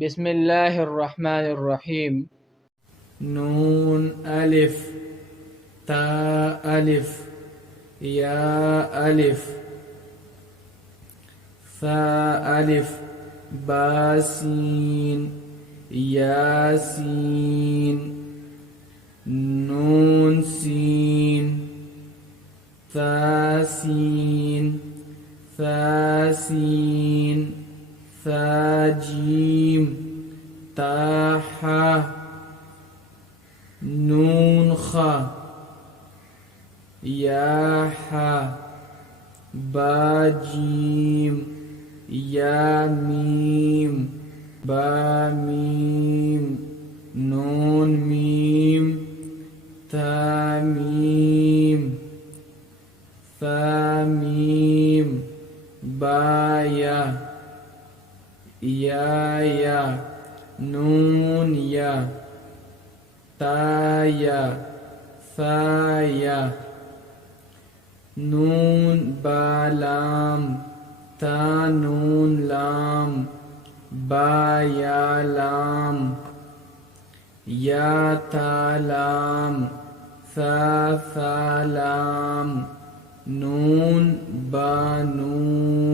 بسم اللہ الرحمن الرحیم. نون الف تا الف یا الف ثا الف با سین یا سین نون سین ثا سین ثا سین ثا جیم تا حا نون خا یا حا با جیم یا میم با میم نون میم تا میم ثا میم با یا نون یا تا یا ثا یا نون با لام تا نون لام با یا لام یا تا لام ثا ثا لام نون با نون